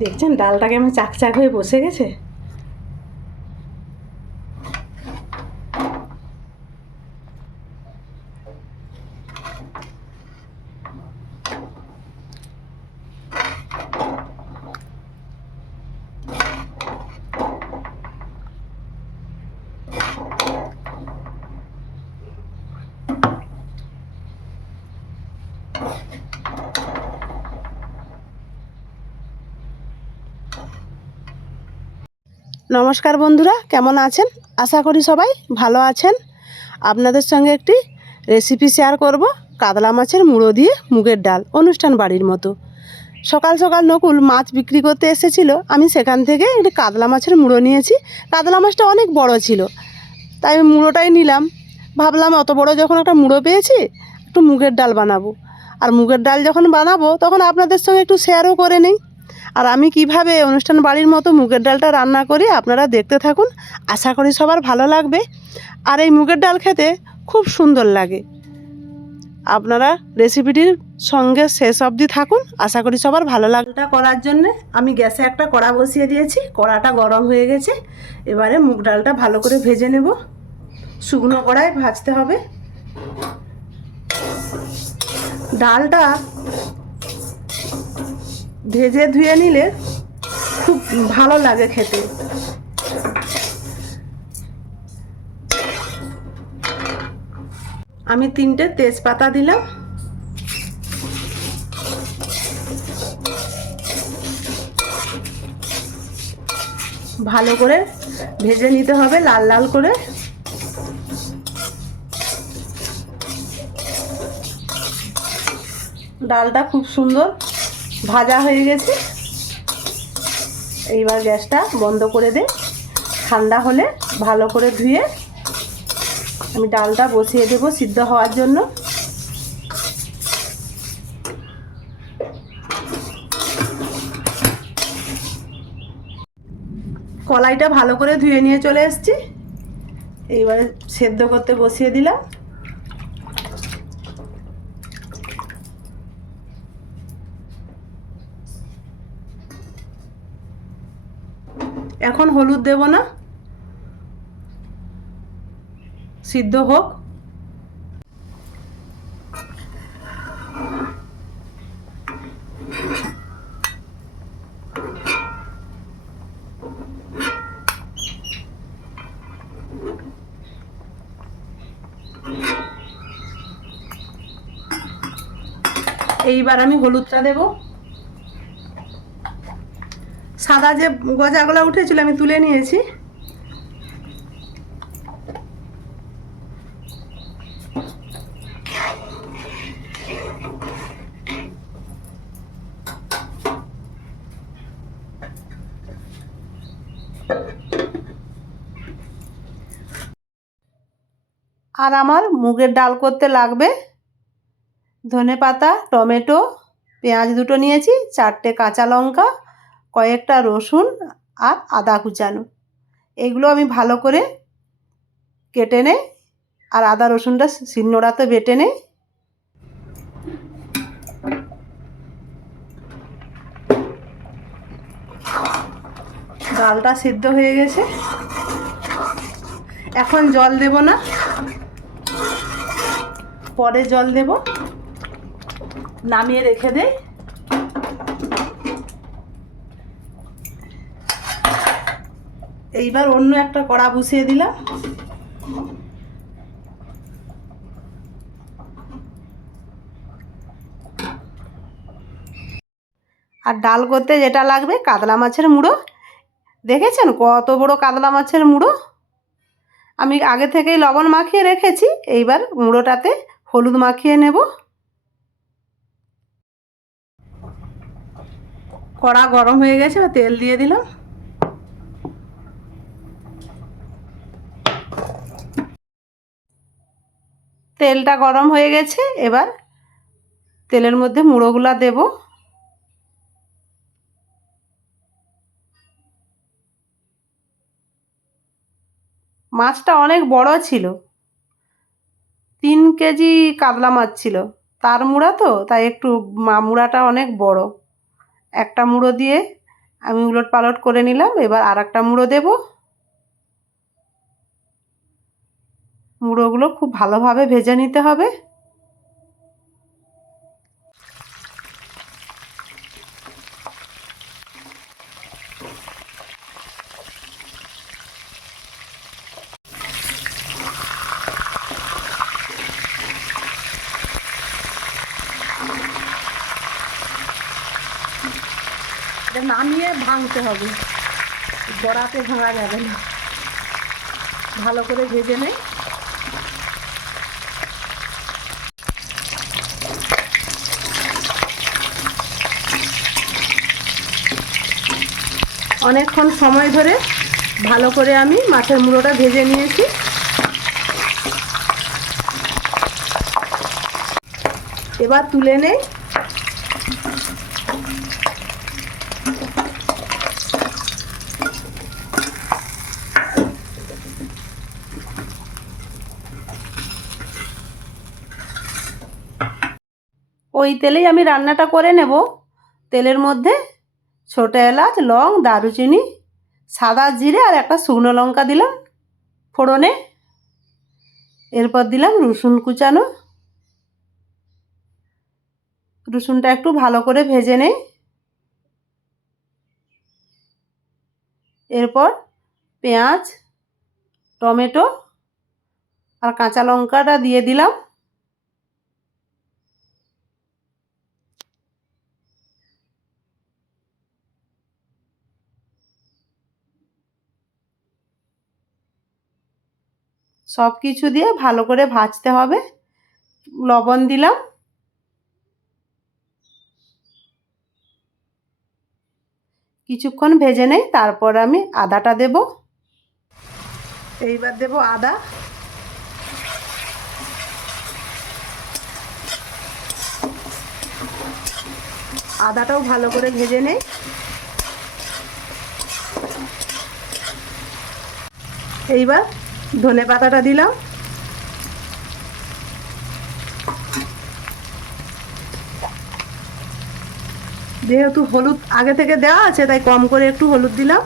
দেখছেন ডালটা কেমন চাকচাক হয়ে বসে গেছে। নমস্কার বন্ধুরা, কেমন আছেন? আশা করি সবাই ভালো আছেন। আপনাদের সঙ্গে একটি রেসিপি শেয়ার করব, কাতলা মাছের মুড়ো দিয়ে মুগের ডাল, অনুষ্ঠান বাড়ির মতো। সকাল সকাল নকুল মাছ বিক্রি করতে এসেছিল, আমি সেখান থেকে একটি কাতলা মাছের মুড়ো নিয়েছি। কাতলা মাছটা অনেক বড় ছিল, তাই আমি মুড়োটাই নিলাম। ভাবলাম অত বড় যখন একটা মুড়ো পেয়েছি, একটু মুগের ডাল বানাবো। আর মুগের ডাল যখন বানাবো তখন আপনাদের সঙ্গে একটু শেয়ারও করে নিই। আর আমি কিভাবে অনুষ্ঠান বাড়ির মতো মুগের ডালটা রান্না করি আপনারা দেখতে থাকুন, আশা করি সবার ভালো লাগবে। আর এই মুগের ডাল খেতে খুব সুন্দর লাগে। আপনারা রেসিপিটির সঙ্গে শেষ অবধি থাকুন, আশা করি সবার ভালো লাগবে। ডালটা করার জন্য আমি গ্যাসে একটা কড়া বসিয়ে দিয়েছি, কড়াটা গরম হয়ে গেছে। এবারে মুগ ডালটা ভালো করে ভেজে নেব। শুকনো কড়ায় ভাজতে হবে। ডালটা ভেজে ধুয়ে নিলে খুব ভালো লাগে খেতে। আমি 3টে তেজপাতা দিলাম। ভালো করে ভেজে নিতে হবে, লাল লাল করে। ডালটা খুব সুন্দর ভাজা হয়ে গেছে। এইবার গ্যাসটা বন্ধ করে দে। ঠান্ডা হলে ভালো করে ধুয়ে আমি ডালটা বসিয়ে দেব সিদ্ধ হওয়ার জন্য। কড়াইটা ভালো করে ধুয়ে নিয়ে চলে এসেছি। এইবারে সেদ্ধ করতে বসিয়ে দিলাম। এখন হলুদ দেব না, সিদ্ধ হোক। এইবার আমি হলুদটা দেব। সাদা যে গজাগুলো উঠেছিল আমি তুলে নিয়েছি। আর আমার মুগের ডাল করতে লাগবে ধনেপাতা, টমেটো, পেঁয়াজ 2টো নিয়েছি, 4টে কাঁচা লঙ্কা, কয়েকটা রসুন আর আদা কুচানো। এগুলো আমি ভালো করে কেটে নেই আর আদা রসুনটা শিলনোড়াতে বেটে নেই। ডালটা সিদ্ধ হয়ে গেছে, এখন জল দেব না, পরে জল দেব। নামিয়ে রেখে দেই। এইবার অন্য একটা কড়া বসিয়ে দিলাম। আর ডাল করতে যেটা লাগবে কাতলা মাছের মুড়ো। দেখেছেন কত বড় কাতলা মাছের মুড়ো? আমি আগে থেকেই লবণ মাখিয়ে রেখেছি। এইবার মুড়োটাতে হলুদ মাখিয়ে নেব। কড়া গরম হয়ে গেছে, তেল দিয়ে দিলাম। তেলটা গরম হয়ে গেছে, এবার তেলের মধ্যে মুড়োগুলা দেব। মাছটা অনেক বড় ছিল, 3 কেজি কাতলা মাছ ছিল। তার মুড়া তো, তাই একটু মুড়াটা অনেক বড়। একটা মুড়ো দিয়ে আমি উলট পালট করে নিলাম। এবার আর একটা মুড়ো দেব। মুড়োগুলো খুব ভালোভাবে ভেজে নিতে হবে। এটা নামিয়ে ভাঙতে হবে, বড়াতে ভাঙা যাবে না। ভালো করে ভেজে নেই। অনেকক্ষণ সময় ধরে ভালো করে আমি মাছের মুড়োটা ভেজে নিয়েছি। এবার তুলে নেই। ওই তেলেই আমি রান্নাটা করে নেব। তেলের মধ্যে ছোটো এলাচ, লং, দারুচিনি, সাদা জিরে আর একটা শুকনো লঙ্কা দিলাম ফোড়নে। এরপর দিলাম রসুন কুচানো। রসুনটা একটু ভালো করে ভেজে নেই। এরপর পেঁয়াজ, টমেটো আর কাঁচা লঙ্কাটা দিয়ে দিলাম। সব কিছু দিয়ে ভালো করে ভাজতে হবে। লবণ দিলাম। কিছুক্ষণ ভেজে নেই, তারপর আমি আদাটা দেব। এইবার দেব আদা। আদাটাও ভালো করে ভেজে নেই। এইবার ধনে পাতাটা দিলাম। যেহেতু হলুদ আগে থেকে দেওয়া আছে, তাই কম করে একটু হলুদ দিলাম।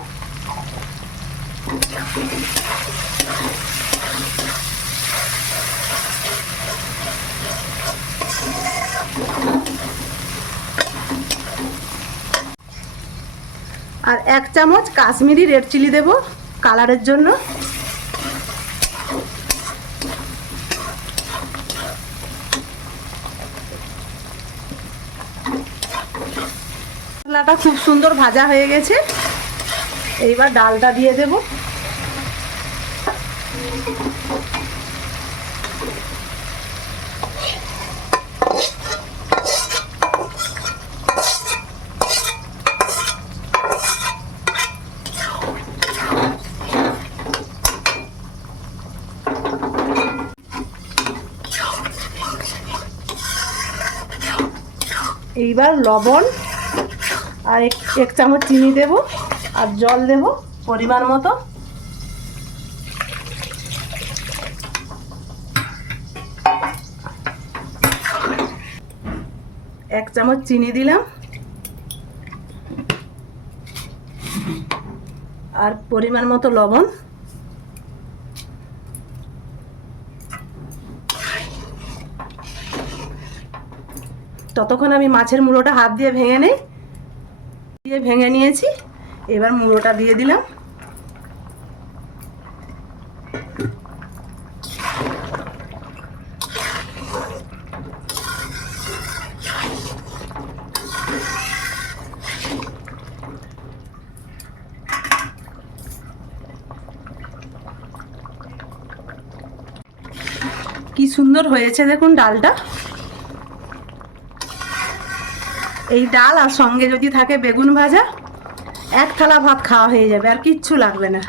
আর 1 চামচ কাশ্মীরি রেড চিলি দেব কালারের জন্য। মশলাটা খুব সুন্দর ভাজা হয়ে গেছে। এইবার ডালটা দিয়ে দেব। এইবার লবণ আর এক চামচ চিনি দেব আর জল দেব পরিমাণ মতো। এক চামচ চিনি দিলাম আর পরিমাণ মতো লবণ। ততক্ষণ আমি মাছের মুড়োটা হাত দিয়ে ভেঙে নিয়েছি। এবার মুড়োটা দিয়ে দিলাম। কি সুন্দর হয়েছে দেখুন ডালটা। এই ডাল আর সঙ্গে যদি থাকে বেগুন ভাজা, 1 থালা ভাত খাওয়া হয়ে যাবে, আর কিচ্ছু লাগবে না।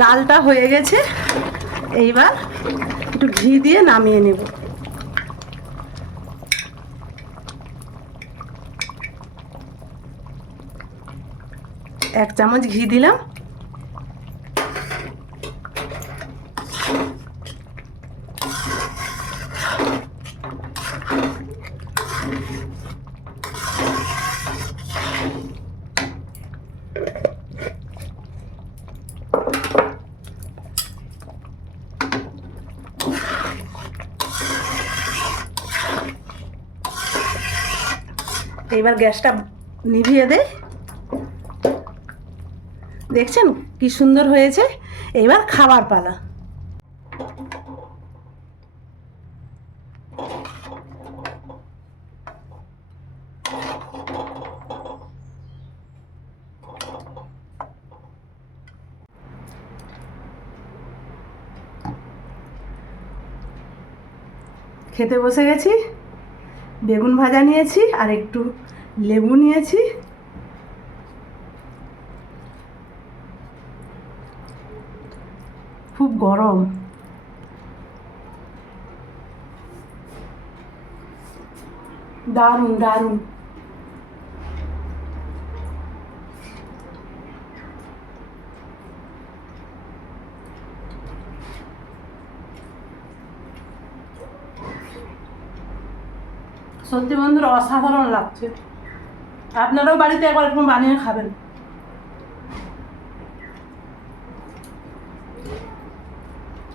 ডালটা হয়ে গেছে। এইবার একটু ঘি দিয়ে নামিয়ে নেব। 1 চামচ ঘি দিলাম। এবার গ্যাসটা নিভিয়ে দে। দেখছেন কি সুন্দর হয়েছে। এবার খাবার পালা। খেতে বসে গেছি। বেগুন ভাজা নিয়েছি আর একটু লেবু নিয়েছি। খুব গরম। দারুণ দারুণ। সত্যি বন্ধুরা অসাধারণ লাগছে। আপনারাও বাড়িতে একবার এরকম বানিয়ে খাবেন।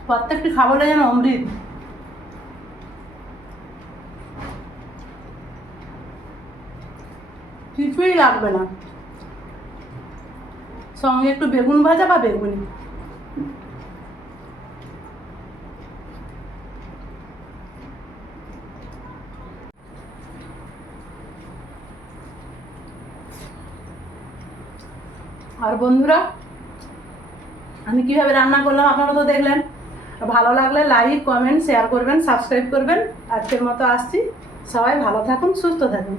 প্রত্যেকটি খাবারে যেন অমৃত। কিছুই লাগবে না, সঙ্গে একটু বেগুন ভাজা বা বেগুনি। আর বন্ধুরা, আমি কিভাবে রান্না করলাম আপনারা তো দেখলেন। ভালো লাগলে লাইক, কমেন্ট, শেয়ার করবেন, সাবস্ক্রাইব করবেন। আজকের মতো আসছি। সবাই ভালো থাকুন, সুস্থ থাকুন।